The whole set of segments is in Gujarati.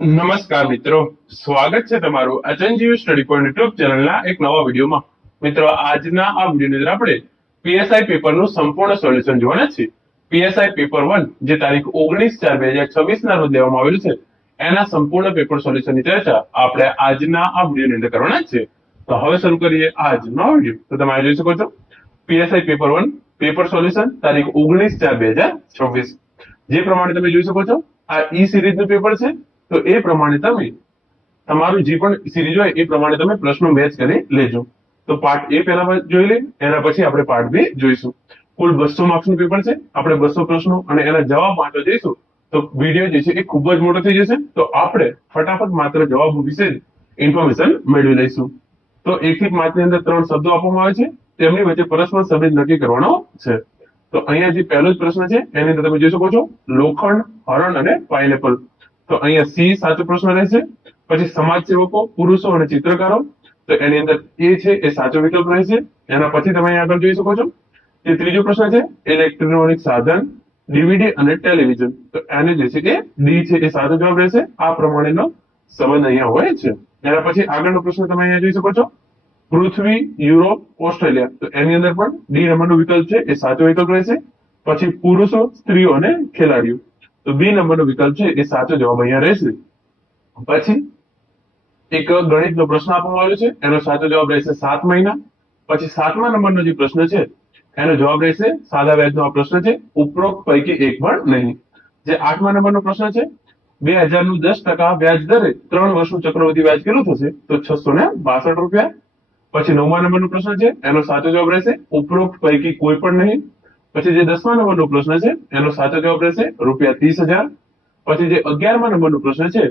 નમસ્કાર મિત્રો, સ્વાગત છે તમારું અચનજીવ સ્ટડી પોઈન્ટ યુટ્યુબ ચેનલના એક નવા વિડીયોમાં. મિત્રો, આજના આ વિડીયોની અંદર આપણે પીએસઆઈ પેપરનું સંપૂર્ણ સોલ્યુશન જોવાના છીએ. પીએસઆઈ પેપર 1 જે તારીખ 19/4/2026 ના રોજ લેવામાં આવેલું છે, એના સંપૂર્ણ પેપર સોલ્યુશનની ચર્ચા આપણે આજના આ વિડીયોની અંદર કરવાના છે. તો હવે શરૂ કરીએ આજનો વિડીયો. તો તમે જોઈ શકો છો પીએસઆઈ પેપર 1 પેપર સોલ્યુશન તારીખ 19/4/2026. જે પ્રમાણે તમે જોઈ શકો છો આ ઈ સિરીઝનું પેપર છે. તો એ પ્રમાણે તમે તમારું જે પણ સિરીઝ હોય એ પ્રમાણે તમે પ્રશ્નો મેચ કરી લેજો. તો પાર્ટ એ પહેલા જોઈ લે, એના પછી આપણે પાર્ટ બી જોઈશું. કુલ 200 માર્ક્સનું પેપર છે. આપણે 200 પ્રશ્નો અને એના જવાબ વાંચવા જઈશું તો વિડીયો જે છે એ ખૂબ જ મોટો થઈ જશે. તો આપણે ફટાફટ માત્ર જવાબ વિશે જ ઇન્ફોર્મેશન મેળવી લઈશું. તો એક એક માર્કની અંદર 3 શબ્દો આપવામાં આવે છે, તેમની વચ્ચે પરસ્પર સંબંધ નક્કી કરવાનો છે. તો અહીંયા જે પહેલો જ પ્રશ્ન છે એની અંદર તમે જોઈ શકો છો લોખંડ, હરણ અને પાઇનેપલ. તો અહીંયા સી સાચો પ્રશ્ન રહેશે. પછી સમાજ સેવકો, પુરુષો અને ચિત્રકારો, તો એની અંદર એ છે એ સાચો વિકલ્પ રહેશે. એના પછી તમે અહીંયા આગળ જોઈ શકો છો જે ત્રીજો પ્રશ્ન છે ઇલેક્ટ્રોનિક સાધન, ડીવીડી અને ટેલિવિઝન. તો એને જે છે કે ડી છે એ સાચો જવાબ રહેશે. આ પ્રમાણેનો સંબંધ અહીંયા હોય છે. એના પછી આગળનો પ્રશ્ન તમે અહીંયા જોઈ શકો છો પૃથ્વી, યુરોપ, ઓસ્ટ્રેલિયા. તો એની અંદર પણ ડી નંબરનો વિકલ્પ છે એ સાચો વિકલ્પ રહેશે. પછી પુરુષો, સ્ત્રીઓ અને ખેલાડીઓ, તો બી નંબરનો વિકલ્પ છે એ સાચો જવાબ અહીંયા રહેશે. પછી એક ગણિતનો પ્રશ્ન આપવામાં આવ્યો છે, એનો સાચો જવાબ રહેશે 7 મહિના. પછી 7મા નંબરનો જે પ્રશ્ન છે એનો જવાબ રહેશે સાદા વ્યાજનો આ પ્રશ્ન છે, ઉપરોક્ત પૈકી એક પણ નહીં. જે 8મા નંબરનો પ્રશ્ન છે 2000 નું 10% વ્યાજ દરે 3 વર્ષનું ચક્રવૃદ્ધિ વ્યાજ કેટલું થશે? તો 662 રૂપિયા. પછી 9મા નંબરનો પ્રશ્ન છે એનો સાચો જવાબ રહેશે ઉપરોક્ત પૈકી કોઈ પણ નહીં. પછી જે 10મા નંબરનો પ્રશ્ન છે એનો સાચો જવાબ રહેશે ₹30,000. પછી જે 11મા નંબરનો પ્રશ્ન છે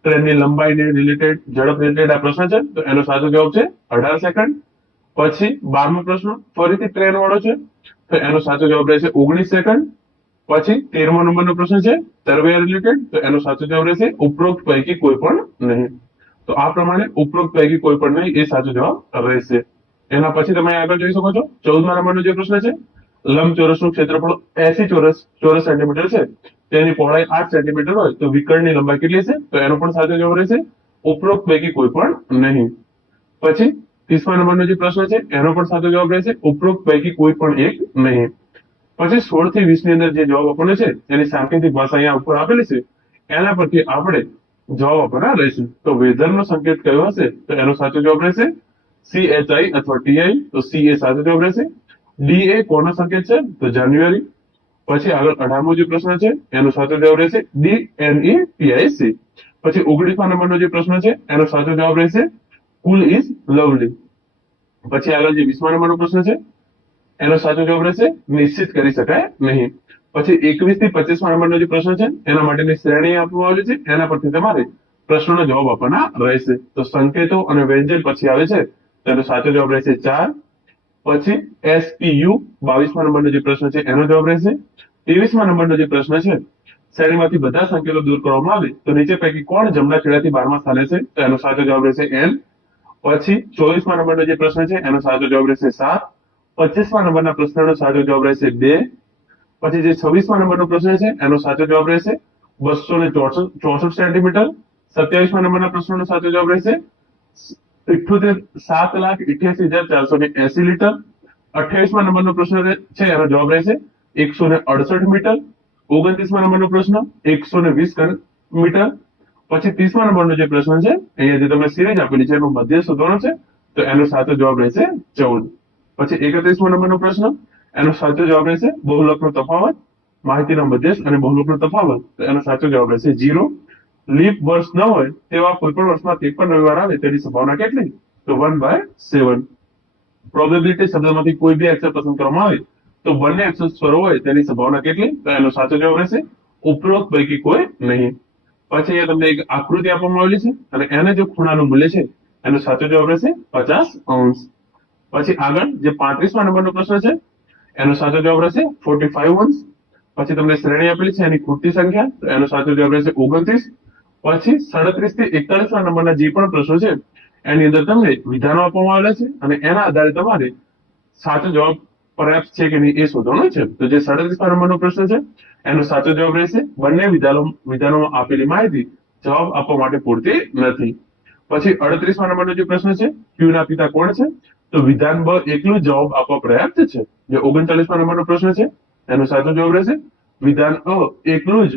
ટ્રેનની લંબાઈને રિલેટેડ, ઝડપ રિલેટેડ આ પ્રશ્ન છે, તો એનો સાચો જવાબ છે 18 સેકન્ડ. પછી 12મો પ્રશ્ન ફરીથી ટ્રેન વાળો છે, તો એનો સાચો જવાબ રહેશે 19 સેકન્ડ. પછી 13મો નંબરનો પ્રશ્ન છે સર્વે રિલેટેડ, તો એનો સાચો જવાબ રહેશે ઉપરોક્ત પૈકી કોઈ પણ નહીં. તો આ પ્રમાણે ઉપરોક્ત પૈકી કોઈ પણ નહીં એ સાચો જવાબ રહેશે. એના પછી તમે આગળ જોઈ શકો છો 14મા નંબરનો જે પ્રશ્ન છે લંબચોરસનું ક્ષેત્રફળ 80 ચોરસ સેન્ટીમીટર છે, તેની પહોળાઈ 8 સેન્ટીમીટર હોય તો વિકર્ણની લંબાઈ કેટલી છે? તો એનો પણ સાચો જવાબ રહેશે ઉપરોક્ત પૈકી કોઈ પણ નહીં. પછી 30મા નંબરનો જે પ્રશ્ન છે એનો પણ સાચો જવાબ રહેશે ઉપરોક્ત પૈકી કોઈ પણ એક નહીં. પછી 16 થી 20 ની અંદર જે જવાબ આપણને છે એની સાંકેતિક ભાષા અહીંયા ઉપર આપેલી છે, એના પરથી આપણે જવાબ આપવાના રહેશે. તો વેધરનો સંકેત કયો હશે? તો એનો સાચો જવાબ રહેશે CHI અથવા TI. તો સી એ સાચો જવાબ રહેશે. ડી એ કોનો સંકેત છે? તો જાન્યુઆરી. પછી આગળ 18મો જે પ્રશ્ન છે એનો સાચો જવાબ રહેશે DNEPIC. પછી 19મા નંબરનો જે પ્રશ્ન છે એનો સાચો જવાબ રહેશે કુલ ઇઝ લવલી. પછી આગળ જે 20મા નંબરનો પ્રશ્ન છે એનો સાચો જવાબ રહેશે નિશ્ચિત કરી શકાય નહીં. પછી 21 થી 25મા નંબરનો જે પ્રશ્ન છે એના માટેની શ્રેણી આપવામાં આવેલી છે, એના પરથી તમારે પ્રશ્નોનો જવાબ આપવાના રહેશે. તો સંકેતો અને વ્યંજન પછી આવે છે, તેનો સાચો જવાબ રહેશે 4. પછી SPU 22મા નંબરનો જે પ્રશ્ન છે એનો જવાબ રહેશે. 23મા નંબરનો જે પ્રશ્ન છે શ્રેણીમાંથી બધા સંકેતો દૂર કરવામાં આવે તો નીચે પૈકી કોણ જમણા છેડાથી 12મા સ્થાને છે? તો એનો સાચો જવાબ રહેશે L. પછી 24મા નંબરનો જે પ્રશ્ન છે એનો સાચો જવાબ રહેશે 7. 25મા નંબરના પ્રશ્નનો સાચો જવાબ રહેશે 2. પછી જે 26મા નંબરનો પ્રશ્ન છે એનો સાચો જવાબ રહેશે 264 સેન્ટીમીટર. 27મા નંબરના પ્રશ્નનો સાચો જવાબ રહેશે 7,88,480 લીટર. 28મા નંબરનો પ્રશ્ન છે એનો જવાબ રહેશે 168 મીટર. 29મા નંબરનો પ્રશ્ન 120 મીટર. પછી 30મા નંબરનો જે પ્રશ્ન છે અહીંયા જે તમને સિરીઝ આપેલી છે એનો મધ્ય શોધવાનો છે, તો એનો સાચો જવાબ રહેશે 14. પછી 31મા નંબરનો પ્રશ્ન એનો સાચો જવાબ રહેશે બહુલકનો તફાવત, માહિતીનો મધ્યસ્થ અને બહુલકનો તફાવત, તો એનો સાચો જવાબ રહેશે 0. લીપ વર્ષ ન હોય તેવા કોઈ પણ વર્ષમાં 53 રવિવાર આવે તેની સંભાવના કેટલી? તો 1/7. પ્રોબેબિલિટી શબ્દમાંથી કોઈ બે અક્ષર પસંદ કરવામાં આવે તો બંને અક્ષર સ્વરો હોય તેની સંભાવના કેટલી? તો એનો સાચો જવાબ રહેશે ઉપરોક્ત પૈકી કોઈ નહીં. પછી અહીંયા તમને એક આકૃતિ આપવામાં આવેલી છે અને એને જે ખૂણાનું મૂલ્ય છે એનો સાચો જવાબ રહેશે 50°. પછી આગળ જે 35મા નંબરનો પ્રશ્ન છે એનો સાચો જવાબ રહેશે 45°. પછી તમને શ્રેણી આપેલી છે એની ખૂટતી સંખ્યા, તો એનો સાચો જવાબ રહેશે 29. પછી 37 થી 41મા નંબરના જે પણ પ્રશ્નો છે એની અંદર તમને વિધાનો આપવામાં આવેલા છે અને એના આધારે તમારે સાચો જવાબ પર્યાપ્ત છે કે નહીં એ શોધવાનો છે. તો જે 37મા નંબરનો પ્રશ્ન છે એનો સાચો જવાબ રહેશે બંને વિધાનોમાં આપેલી માહિતી જવાબ આપવા માટે પૂરતી નથી. પછી 38મા નંબરનો જે પ્રશ્ન છે, ક્યુ ના પિતા કોણ છે? તો વિધાન બ એકલું જવાબ આપવા પર્યાપ્ત છે. જે 39મા નંબરનો પ્રશ્ન છે એનો સાચો જવાબ રહેશે વિધાન અ એકલું જ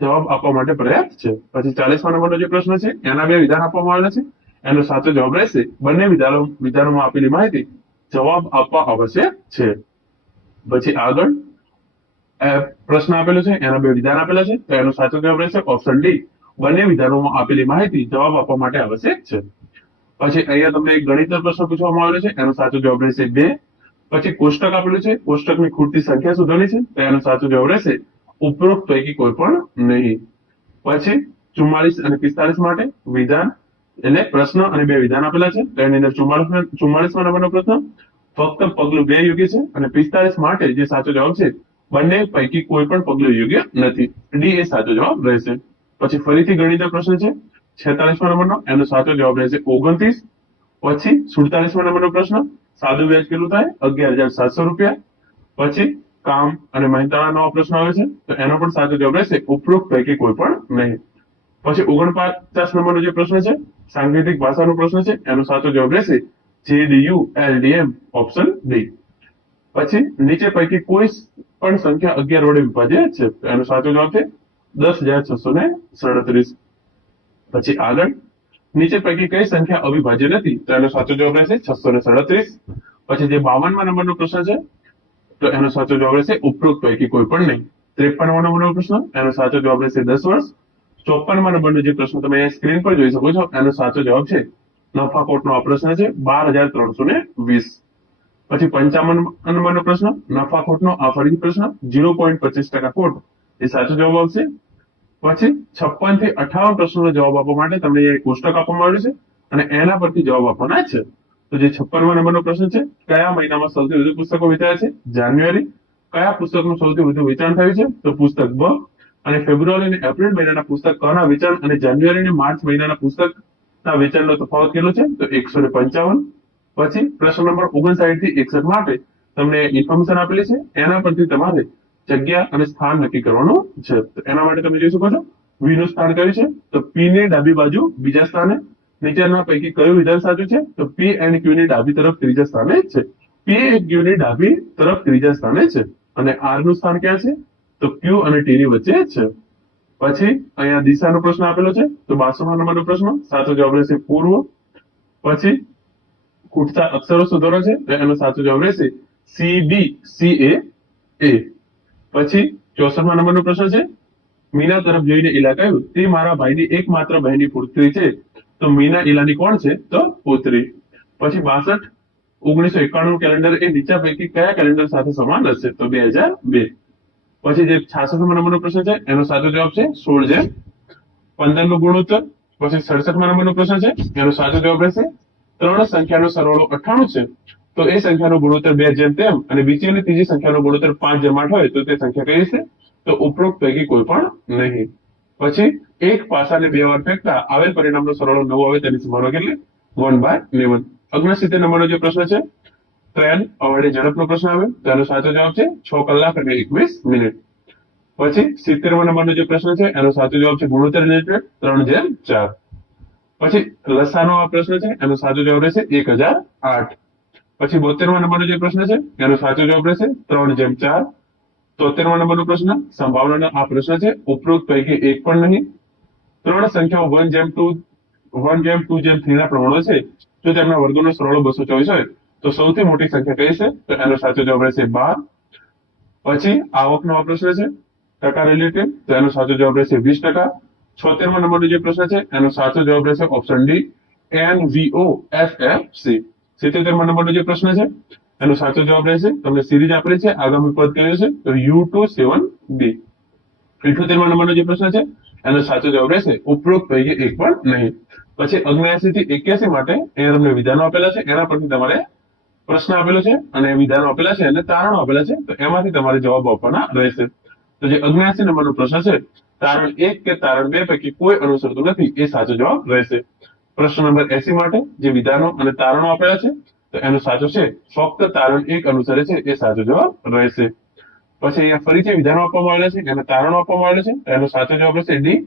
જવાબ આપવા માટે પર્યાપ્ત છે. પછી 40મા નંબરનો જે પ્રશ્ન છે એના બે વિધાન આપવામાં આવેલા છે, એનો સાચો જવાબ રહેશે બંને વિધાનોમાં આપેલી માહિતી જવાબ આપવા આવશ્યક છે. પછી આગળ પ્રશ્ન આપેલો છે, એના બે વિધાન આપેલા છે, તો એનો સાચો જવાબ રહેશે ઓપ્શન ડી, બંને વિધાનોમાં આપેલી માહિતી જવાબ આપવા માટે આવશ્યક છે. પછી અહીંયા તમને એક ગણિતનો પ્રશ્ન પૂછવામાં આવેલો છે, એનો સાચો જવાબ રહેશે 2. પછી કોષ્ટક આપેલું છે, કોષ્ટકની ખૂટતી સંખ્યા શોધવાની છે, તો એનો સાચો જવાબ રહેશે ઉપરોક્ત પૈકી કોઈ પણ નહીં. પછી 44 અને 45 માટે વિધાન એટલે પ્રશ્ન અને બે વિધાન આપેલા છે, તો એની અંદર 44મા નંબરનો પ્રશ્ન ફક્ત પગલું 2 યોગ્ય છે અને 45 માટે જે સાચો જવાબ છે બંને પૈકી કોઈ પણ પગલું યોગ્ય નથી. ડી એ સાચો જવાબ રહેશે. પછી ફરીથી ગણિતનો પ્રશ્ન છે 46મા નંબરનો, એનો સાચો જવાબ રહેશે 29. પછી 47મા નંબરનો પ્રશ્ન, સાદું વ્યાજ કેટલું થાય? 11,700 રૂપિયા. પછી કામ અને મહેનતાણા નવો પ્રશ્ન આવે છે, તો એનો પણ સાચો જવાબ રહેશે ઉપરોક્ત પૈકી કોઈ પણ નહીં. પછી 49 નંબરનો જે પ્રશ્ન છે, સાંકેતિક ભાષાનો પ્રશ્ન છે, એનો સાચો જવાબ રહેશે JDU-LDM ઓપ્શન ડી. પછી નીચે પૈકી કોઈ પણ સંખ્યા 11 વડે વિભાજ્ય છે, તો એનો સાચો જવાબ છે 10,637. પછી આગળ નીચે પૈકી કઈ સંખ્યા અવિભાજ્ય નથી? તો એનો સાચો જવાબ રહેશે 637. પછી જે 52મા નંબરનો પ્રશ્ન છે, તો એનો સાચો જવાબ રહેશે ઉપરોક્ત પૈકી કોઈ પણ નહીં. 53મા નંબરનો પ્રશ્ન, એનો સાચો જવાબ રહેશે 10 વર્ષ. 54મા નંબરનો જે પ્રશ્ન તમે સ્ક્રીન પર જોઈ શકો છો, એનો સાચો જવાબ છે નફાખોટનો આ પ્રશ્ન છે 12,320. પછી 55મા નંબરનો પ્રશ્ન, નફાખોટનો આ ફરીથી પ્રશ્ન 0.25% ખોટ એ સાચો જવાબ આવશે. પછી 56 થી 58 પ્રશ્નોનો જવાબ આપવા માટે તમને એક કોષ્ટક આપવામાં આવ્યું છે અને એના પરથી જવાબ આપવાના છે. તો જે 56મા નંબરનો પ્રશ્ન છે, કયા મહિનામાં સૌથી વધુ પુસ્તકો વેચાયા છે? જાન્યુઆરી. કયા પુસ્તકનું સૌથી વધુ વેચાણ થયું છે? તો પુસ્તક બ. અને ફેબ્રુઆરી અને એપ્રિલ મહિનાના પુસ્તક કના વેચાણ અને જાન્યુઆરી અને માર્ચ મહિનાના પુસ્તકના વેચાણનો તફાવત કેટલો છે? તો 155. પછી પ્રશ્ન નંબર 59 થી 61 માટે તમને ઇન્ફોર્મેશન આપેલી છે, એના પરથી તમારે જગ્યા અને સ્થાન નક્કી કરવાનું છે. તો એના માટે તમે જોઈ શકો છો વી નું સ્થાન કયું છે? તો પી ની ડાબી બાજુ બીજા સ્થાને. નીચેના પૈકી કયું વિધાન સાચું છે? તો પી એન્ડ ક્યુ ની ડાબી તરફ ત્રીજા સ્થાને છે. પી એ ક્યુ ની ડાબી તરફ ત્રીજા સ્થાને છે. અને આર નું સ્થાન ક્યાં છે? તો ક્યુ અને ટી ની વચ્ચે છે. પછી અહીંયા દિશાનો પ્રશ્ન આપેલો છે, તો 62મા નંબરનો પ્રશ્ન સાચો જવાબ રહેશે પૂર્વ. પછી ખૂટતા અક્ષરો શોધવાના છે, તો એનો સાચો જવાબ રહેશે CBCA. પછી 64મા નંબરનો પ્રશ્ન છે, મીના તરફ જોઈને ઈલા કહ્યું, તે મારા ભાઈની એકમાત્ર બહેનની પુત્રી છે, તો મીના ઈલાની કોણ છે? તો પુત્રી. પછી 62 1991 કેલેન્ડર એ નીચે પૈકી કયા કેલેન્ડર સાથે સમાન હશે? તો 2002. પછી જે 66મા નંબરનો પ્રશ્ન છે, એનો સાચો જવાબ છે 16:15 નો ગુણોત્તર. પછી 67મા નંબરનો પ્રશ્ન છે, એનો સાચો જવાબ રહેશે 3 સંખ્યાનો સરવાળો 98 છે, તો એ સંખ્યાનો ગુણોત્તર 2:3 અને બીજી અને ત્રીજી સંખ્યાનો ગુણોત્તર 5:8 હોય તો તે સંખ્યા કઈ છે? તો ઉપરોક્ત પૈકી કોઈ પણ નહીં. પછી એક પાસાને 2 વાર ફેંકતા આવેલ પરિણામનો સરવાળો 9 આવે તેની સંભાવના કેટલી? 1/11. 69 નંબરનો જે પ્રશ્ન છે, ટ્રેન અવળી ઝડપનો પ્રશ્ન આવે, તો એનો સાચો જવાબ છે 6 કલાક અને 21 મિનિટ. પછી 70મા નંબરનો જે પ્રશ્ન છે, એનો સાચો જવાબ છે ગુણોત્તર રિલેટેડ 3:4. પછી લસાનો આ પ્રશ્ન છે, એનો સાચો જવાબ રહેશે 1008. પછી 72મા નંબરનો જે પ્રશ્ન છે, એનો સાચો જવાબ રહેશે 3:4. 73મા નંબરનો પ્રશ્ન સંભાવનાનો આ પ્રશ્ન છે, ઉપરોક્ત પૈકી એક પણ નહીં. 3 સંખ્યાઓ 1:2:3 ના પ્રમાણમાં છે, જો તેમના વર્ગોનો સરવાળો 224 હોય તો સૌથી મોટી સંખ્યા કઈ છે? તો એનો સાચો જવાબ રહેશે 12. પછી આવકનો આ પ્રશ્ન છે ટકા રિલેટેડ, તો એનો સાચો જવાબ રહેશે 20%. 76મા નંબરનો જે પ્રશ્ન છે, એનો સાચો જવાબ રહેશે ઓપ્શન ડી NVOFFC. 77મા નંબરનો જે પ્રશ્ન છે, એનો સાચો જવાબ રહેશે, તમને સિરીઝ આપેલી છે, આગામી પદ કયું છે? તો U27B. 78મા નંબરનો જે પ્રશ્ન છે, એનો સાચો જવાબ રહેશે ઉપરોક્ત પૈકી એક પણ નહીં. પછી 79 થી 81 માટે અહીંયા તમને વિધાનો આપેલા છે, એના પરથી તમારે પ્રશ્ન આપેલો છે અને વિધાનો આપેલા છે અને તારણો આપેલા છે, તો એમાંથી તમારે જવાબ આપવાના રહેશે. તો જે 79 નંબરનો પ્રશ્ન છે, તારણ 1 કે તારણ 2 પૈકી કોઈ અનુસરતું નથી, એ સાચો જવાબ રહેશે. પ્રશ્ન નંબર 80 માટે જે વિધાનો અને તારણો આપેલા છે, તો એનો સાચો છે ફક્ત તારણ 1 અનુસરે છે, એ સાચો જવાબ રહેશે. પછી અહીંયા ફરીથી વિધાનો આપવામાં આવેલા છે અને તારણો આપવામાં આવેલા છે, તો એનો સાચો જવાબ રહેશે ડી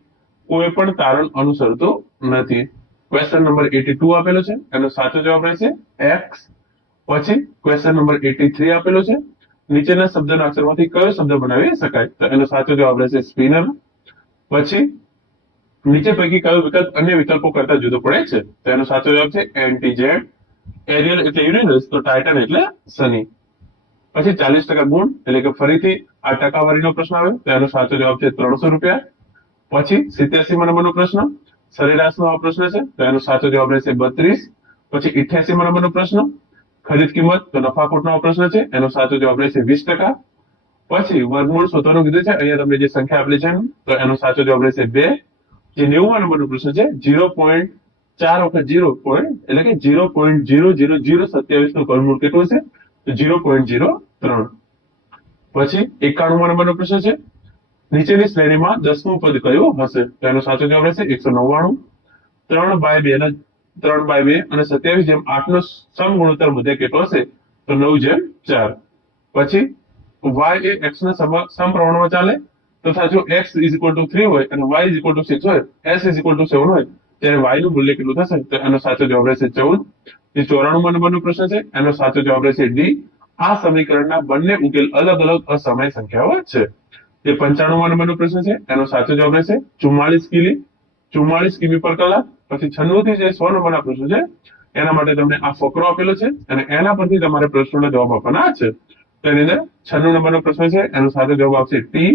કોઈ પણ તારણ અનુસરતું નથી. ક્વેશ્ચન નંબર 82 આપેલો છે, એનો સાચો જવાબ રહેશે એક્સ. પછી ક્વેશ્ચન નંબર 83 આપેલો છે, નીચેના શબ્દના અક્ષરમાંથી કયો શબ્દ બનાવી શકાય? તો એનો સાચો જવાબ રહેશે સ્પિનર. પછી નીચે પૈકી કયો વિકલ્પ અન્ય વિકલ્પો કરતા જુદો પડે છે? તો એનો સાચો જવાબ છે એન્ટીજેડ. એરિયલ એટલે યુરેનસ, તો ટાઇટન એટલે શનિ. પછી 40% ગુણ એટલે કે ફરીથી આ ટકાવારીનો પ્રશ્ન આવે, તો એનો સાચો જવાબ છે 300 રૂપિયા. પછી 87 નંબરનો પ્રશ્ન સરેરાશનો આ પ્રશ્ન છે, તો એનો સાચો જવાબ રહેશે 32. પછી 88 નંબરનો પ્રશ્ન ખરીદ કિંમત તો નફાખોટનો પ્રશ્ન છે, એનો સાચો જવાબ રહેશે 20%. પછી વર્ગમૂળ શોધવાનું કીધું છે, અહીંયા તમને જે સંખ્યા આપેલી છે તો એનો સાચો જવાબ રહેશે 2. જે 90 નંબરનો પ્રશ્ન છે 0.4 વખત 0 પોઈન્ટ એટલે કે 0.0027 નું વર્ગમૂળ કેટલું છે? તો 0.03. પછી 91 નંબરનો પ્રશ્ન છે નીચેની શ્રેણીમાં 10મું પદ કયું હશે? તો એનો સાચો જવાબ રહેશે 199. 3/2 અને 27/8 નો સમગુણોત્તર મધ્ય કેટલો હશે? તો 9/4. પછી y એ x ના સમપ્રમાણમાં ચાલે તથા જો x 3 હોય અને y 6 હોય, s 7 હોય, ત્યારે y નું મૂલ્ય કેટલું થશે? તો એનો સાચો જવાબ રહેશે 14. જે 94 નંબરનો પ્રશ્ન છે એનો સાચો જવાબ રહેશે ડી. આ સમીકરણના બંને ઉકેલ અલગ અલગ અસમય સંખ્યાઓ છે. જે 95 નંબરનો પ્રશ્ન છે એનો સાચો જવાબ રહેશે 44 કિમી પર કલાક. પછી 96 થી જે 100 નંબરના પ્રશ્ન છે એના માટે તમને આ ફકરો આપેલો છે અને એના પરથી તમારે પ્રશ્નોના જવાબ આપવાના છે. તો એની અંદર 96 નંબરનો પ્રશ્ન છે એનો સાચો જવાબ આવશે ટી.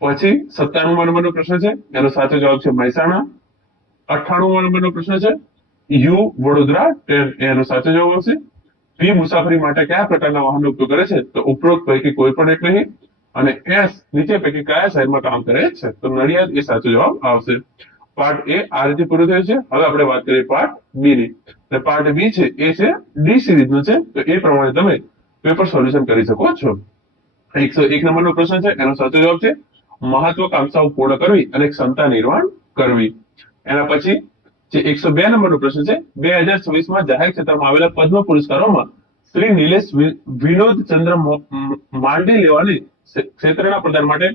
પછી 97 નંબરનો પ્રશ્ન છે એનો સાચો જવાબ છે મહેસાણા. 98 નંબરનો પ્રશ્ન છે યુ વડોદરા ટ્રેન, એનો સાચો જવાબ આવશે. પી મુસાફરી માટે કયા પ્રકારના વાહનનો ઉપયોગ કરે છે? તો ઉપરોક્ત પૈકી કોઈ પણ એક નહીં. અને એસ નીચે પૈકી કયા શહેરમાં કામ કરે છે? તો નડિયાદ એ સાચો જવાબ આવશે. પાર્ટ એ આ રીતે પૂરો થયો છે. હવે આપણે વાત કરીએ પાર્ટ બી ની. પાર્ટ બી છે એ છે ડી સિરીઝ છે, તો એ પ્રમાણે તમે પેપર સોલ્યુશન કરી શકો છો. 101 નંબરનો પ્રશ્ન છે એનો સાચો જવાબ છે મહત્વાકાંક્ષાઓ પૂર્ણ કરવી અને ક્ષમતા નિર્માણ કરવી. એના પછી જે 102 નંબરનો પ્રશ્ન છે 2026માં જાહેર ક્ષેત્રમાં આવેલા પદ્મ પુરસ્કારોમાં શ્રી નિલેશ વિનોદચંદ્ર માંડી લેવાને ક્ષેત્રના પ્રદાન માટે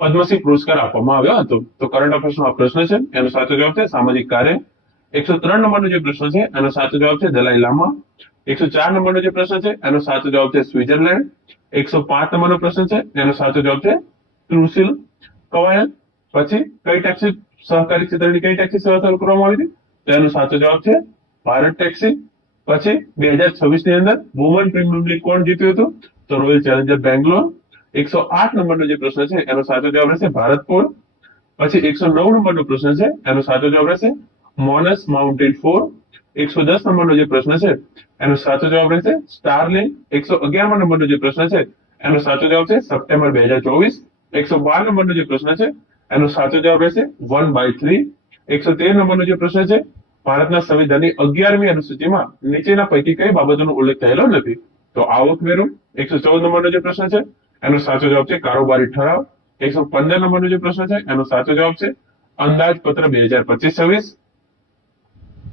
પદ્મશ્રી પુરસ્કાર આપવામાં આવ્યો હતો. તો કરંટ અફેર્સનો આ પ્રશ્ન છે, એનો સાચો જવાબ છે સામાજિક કાર્ય. 103 નંબરનો જે પ્રશ્ન છે એનો સાચો જવાબ છે દલાઈ લામા. 104 નંબરનો જે પ્રશ્ન છે એનો સાચો જવાબ છે સ્વિટ્ઝરલેન્ડ. 105 નંબરનો પ્રશ્ન છે એનો સાચો જવાબ છે ટ્રુસિલ કવાયત. પછી કઈ ટેક્સી સહકારી ક્ષેત્રની કઈ ટેક્સી સેવા શરૂ કરવામાં આવી હતી? તો એનો સાચો જવાબ છે ભારત ટેક્સી. પછી 2026 ની અંદર વુમન પ્રીમિયર લીગ કોણ જીત્યું હતું? તો રોયલ ચેલેન્જર બેંગ્લોર. 108 નંબરનો જે પ્રશ્ન છે એનો સાચો જવાબ રહેશે ભારતપુર. પછી 109 નંબરનો પ્રશ્ન છે એનો સાચો જવાબ રહેશે મોનસ માઉન્ટેન 4. 110 નંબરનો જે પ્રશ્ન છે એનો સાચો જવાબ રહેશે સ્ટારલિંક. 111 નંબરનો જે પ્રશ્ન છે એનો સાચો જવાબ છે સપ્ટેમ્બર 2024. 112 નંબરનો જે પ્રશ્ન છે એનો સાચો જવાબ રહેશે 1/3. 113 નંબરનો જે પ્રશ્ન છે ભારતના સંવિધાનની 11મી અનુસૂચિમાં નીચેના પૈકી કઈ બાબતોનો ઉલ્લેખ થયેલો નથી? તો આવકવેરો. 114 નંબરનો જે પ્રશ્ન છે એનો સાચો જવાબ છે કારોબારી ઠરાવ. 115 નંબરનો જે પ્રશ્ન છે એનો સાચો જવાબ છે અંદાજપત્ર 2025-26.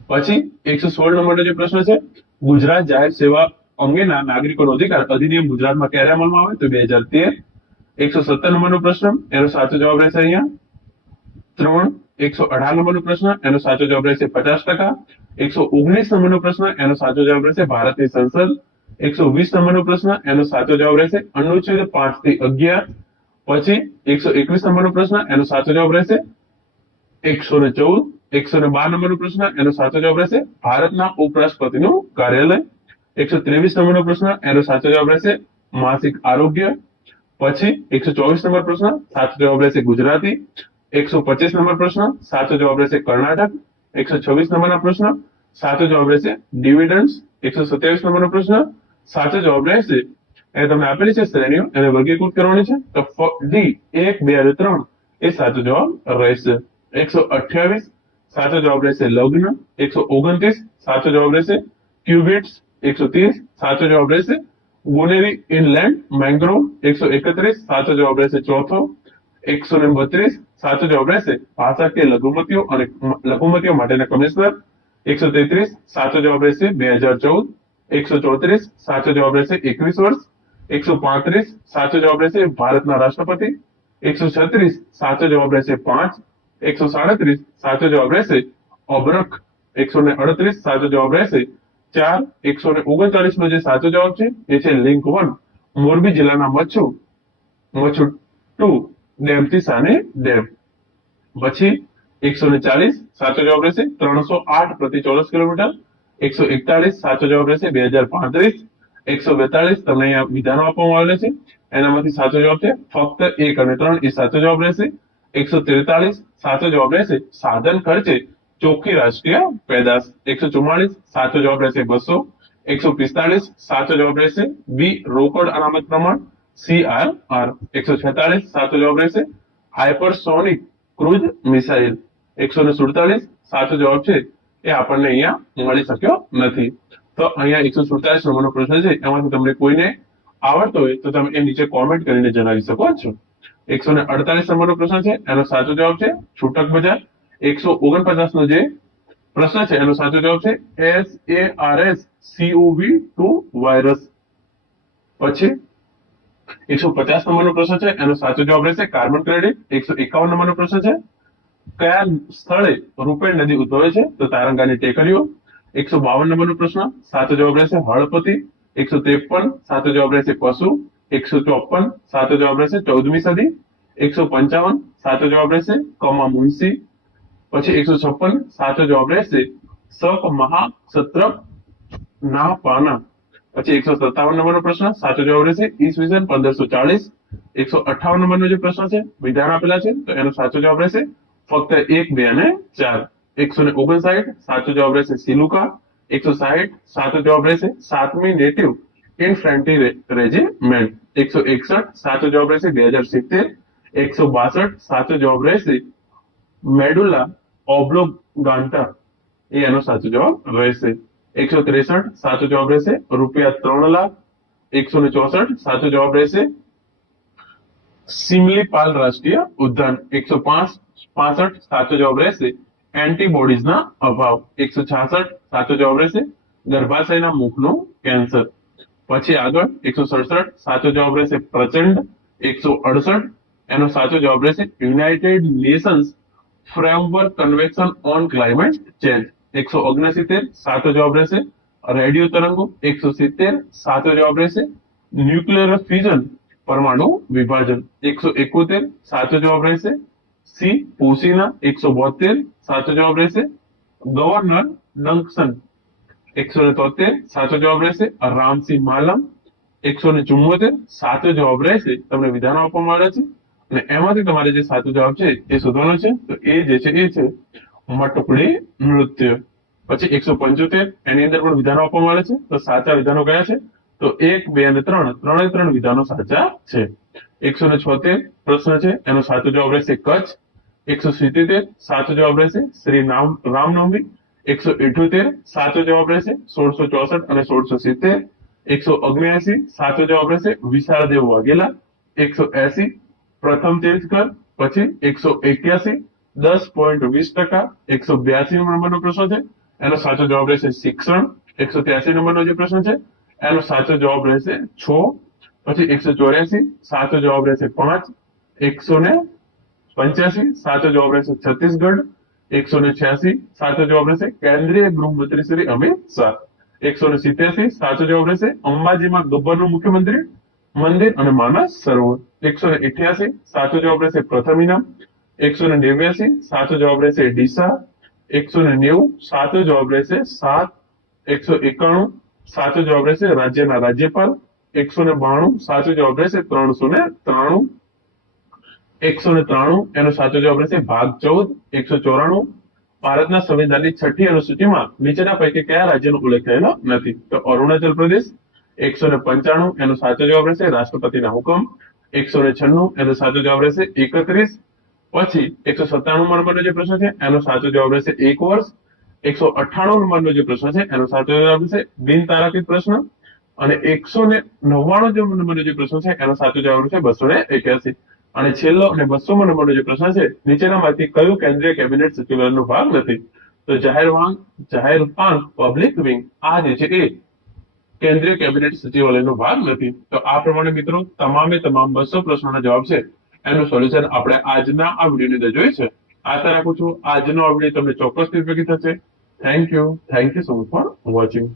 પછી 116 નંબરનો જે પ્રશ્ન છે ગુજરાત જાહેર સેવા અંગેના નાગરિકોનો અધિકાર અધિનિયમ ગુજરાતમાં ક્યારે અમલમાં આવે? તો 2013. 117 નંબરનો પ્રશ્ન એનો સાચો જવાબ રહેશે અહીંયા 3. 118 નંબરનો પ્રશ્ન એનો સાચો જવાબ રહેશે 50%. 119 નંબરનો પ્રશ્ન એનો સાચો જવાબ રહેશે ભારતની સંસદ. 120 નંબરનો પ્રશ્ન એનો સાચો જવાબ રહેશે અનુચ્છેદ 5 થી 11. પછી 121 નંબરનો પ્રશ્ન એનો સાચો જવાબ રહેશે 114. 112 નંબરનો પ્રશ્ન એનો સાચો જવાબ રહેશે ભારતના ઉપરાષ્ટ્રપતિનું કાર્યાલય. 123 નંબરનો પ્રશ્ન એનો સાચો જવાબ રહેશે માસિક આરોગ્ય. પછી 124 નંબર પ્રશ્ન સાચો જવાબ રહેશે ગુજરાતી. 125 નંબર પ્રશ્ન સાચો જવાબ રહેશે કર્ણાટક. 126 નંબરના પ્રશ્ન સાચો જવાબ રહેશે ડિવિડન્ડ. 127 નંબરનો પ્રશ્ન સાચો જવાબ રહેશે એ તમને આપેલી છે શ્રેણીઓ એને વર્ગીકૃત કરવાની છે, તો ડી 1, 2 અને 3 એ સાચો જવાબ રહેશે. 128 સાચો જવાબ રહેશે લગ્ન. 129 સાચો જવાબ રહેશે ક્યુબિટ્સ. 130 સાચો જવાબ રહેશે ગુનેરી ઇનલેન્ડ મેંગ્રોવ. 131 સાચો જવાબ રહેશે ચોથો. 132 સાચો જવાબ રહેશે ભાષાકીય લઘુમતીઓ અને લઘુમતીઓ માટેના કમિશનર. 133 સાચો જવાબ રહેશે 2014. 134 સાચો જવાબ રહેશે 21 વર્ષ. 135 સાચો જવાબ રહેશે ભારતના રાષ્ટ્રપતિ. 136 સાચો જવાબ રહેશે 5. 137 સાચો જવાબ રહેશે અબરખ. 138 સાચો જવાબ રહેશે 4. 139 નો જે સાચો જવાબ છે એ છે લિંક 1, મોરબી જિલ્લાના મચ્છુ 2 ડેમથી સાને ડેમ. પછી 140 સાચો જવાબ રહેશે 308 પ્રતિ ચોરસ કિલોમીટર. 141 સાચો જવાબ રહેશે 2035. 142 તમને અહીંયા વિધાનો આપવામાં આવેલા છે, એનામાંથી સાચો જવાબ છે ફક્ત 1 અને 3 એ સાચો જવાબ રહેશે. 143 સાચો જવાબ રહેશે સાધન ખર્ચે ચોખ્ખી રાષ્ટ્રીય પેદાશ. 144 સાચો જવાબ રહેશે 200. 145 સાચો જવાબ રહેશે બી રોકડ અનામત પ્રમાણ CRR. 146 સાચો જવાબ રહેશે હાઇપરસોનિક ક્રુઝ મિસાઇલ. 147 સાચો જવાબ છે એ આપણને અહીંયા મળી શક્યો નથી. તો અહીંયા 147 નંબરનો પ્રશ્ન છે, એમાંથી તમને કોઈને આવડતો હોય તો તમે એ નીચે કોમેન્ટ કરીને જણાવી શકો છો. 148 નંબરનો પ્રશ્ન છે, એનો સાચો જવાબ છે છૂટક બજાર. 149 નો જે પ્રશ્ન છે એનો સાચો જવાબ છે SARS-CoV-2 વાયરસ. પછી 150 નંબરનો પ્રશ્ન છે, એનો સાચો જવાબ રહેશે કાર્બન ક્રેડિટ. 151 નંબરનો પ્રશ્ન છે, કયા સ્થળે રૂપેણ નદી ઉદ્ભવે છે? તો તારંગાની ટેકરીઓ. 152 નંબરનો પ્રશ્ન, સાચો જવાબ રહેશે હળપતિ. 153 સાચો જવાબ રહેશે પશુ. 154 સાચો જવાબ રહેશે 14મી સદી. 155 સાચો જવાબ રહેશે કમા મુનસી. પછી 156 સાચો જવાબ રહેશે સક મહાક્ષત્ર ના પાના. પછી 157 નંબરનો પ્રશ્ન, સાચો જવાબ રહેશે ઈસવીસન 1540. 158 નંબરનો જે પ્રશ્ન છે, વિધાન આપેલા છે તો એનો સાચો જવાબ રહેશે ફક્ત 1, 2 અને 4. 159 સાચો જવાબ રહેશે સિલુકા. 160 સાચો જવાબ રહેશે 7મી નેટિવ ઇન્ફેન્ટ્રી રેજિમેન્ટ. 161 સાચો જવાબ રહેશે 2070. 162 સાચો જવાબ રહેશે મેડુલા ઓબ્લોગાન્ટા, એ એનો સાચો જવાબ રહેશે. 163 સાચો જવાબ રહેશે ₹3 લાખ. 164 સાચો જવાબ રહેશે સિમલીપાલ રાષ્ટ્રીય ઉદ્યાન. 165 સાચો જવાબ રહેશે એન્ટીબોડીઝના અભાવ. 166 સાચો જવાબ રહેશે ગર્ભાશયના મુખનું કેન્સર. પછી આગળ 167 સાચો જવાબ રહેશે પ્રચંડ. 168 એનો સાચો જવાબ રહેશે United Nations framework convention on climate change. 169 સાચો જવાબ રહેશે રેડિયો તરંગો. 170 સાચો જવાબ રહેશે ન્યુક્લિયર ફ્યુઝન પરમાણુ વિભાજન. 171 સાચો જવાબ રહેશે સી પોસીના. 172 સાચો જવાબ રહેશે ગવર્નર ડંકસન. 173 સાચો જવાબ રહેશે રામસિંહ માલમ. 174 સાચો જવાબ રહેશે, તમને વિધાનો આપવામાં આવ્યા છે અને એમાંથી તમારે જે સાચો જવાબ છે એ શોધવાનો છે. તો એ જે છે એ છે મટકુડી નૃત્ય. પછી 175 એની અંદર પણ વિધાનો આપવામાં આવે છે. તો સાચા વિધાનો કયા છે? તો 1, 2 અને 3 ત્રણે વિધાનો સાચા છે. 176 પ્રશ્ન છે, એનો સાચો જવાબ રહેશે કચ્છ. 177 સાચો જવાબ રહેશે શ્રી રામનવમી. 178 સાચો જવાબ રહેશે 1664 અને 1670. 179 સાચો જવાબ રહેશે વિશાળદેવ વાઘેલા. 180 પ્રથમ તીર્થકર. પછી 181 10.20%. 182 નંબરનો પ્રશ્ન છે, એનો સાચો જવાબ રહેશે શિક્ષણ. 183 નંબરનો જે પ્રશ્ન છે એનો સાચો જવાબ રહેશે 6. પછી 184 સાચો જવાબ રહેશે 5. 185 સાચો જવાબ રહેશે છત્તીસગઢ. 186 સાચો જવાબ રહેશે કેન્દ્રીય ગૃહમંત્રી શ્રી અમિત શાહ. 187 સાચો જવાબ રહેશે અંબાજીમાં ગબ્બરનું મુખ્યમંત્રી મંદિર અને માનસ સરોવર. 188 સાચો જવાબ રહેશે પ્રથમ ઇનામ. 189 સાચો જવાબ રહેશે ડીસા. 190 સાચો જવાબ રહેશે 7. 191 સાચો જવાબ રહેશે રાજ્યના રાજ્યપાલ. 192 સાચો જવાબ રહેશે 393. 193 એનો સાચો જવાબ રહેશે ભાગ 14. 194 ભારતના સંવિધાનની 6ઠી અનુસૂચિમાં નીચેના પૈકી કયા રાજ્યનો ઉલ્લેખ થયેલો નથી? તો અરુણાચલ પ્રદેશ. 195 એનો સાચો જવાબ રહેશે રાષ્ટ્રપતિના હુકમ. 196 એનો સાચો જવાબ રહેશે 31. પછી 197 નંબરનો જે પ્રશ્ન છે એનો સાચો જવાબ રહેશે 1 વર્ષ. 198 નંબરનો જે પ્રશ્ન છે એનો સાચો જવાબ રહેશે બિન તારાકીય પ્રશ્ન. અને 199 નંબરનો જે પ્રશ્ન છે એનો સાચો જવાબ રહેશે 281. અને છેલ્લો અને 200 નંબરનો જે પ્રશ્ન છે, નીચેનામાંથી કયું કેન્દ્રીય કેબિનેટ સચિવાલયનો ભાગ નથી? તો જાહેર પાંખ પબ્લિક વિંગ આ જે છે એ કેન્દ્રીય કેબિનેટ સચિવાલયનો ભાગ નથી. તો આ પ્રમાણે મિત્રો તમામ 200 પ્રશ્નોના જવાબ છે એનું સોલ્યુશન આપણે આજના આ વિડીયોની અંદર જોયું છે. આશા રાખું છું આજનો આ વિડીયો તમને ચોક્કસથી ઉપયોગી થશે. Thank you so much for watching.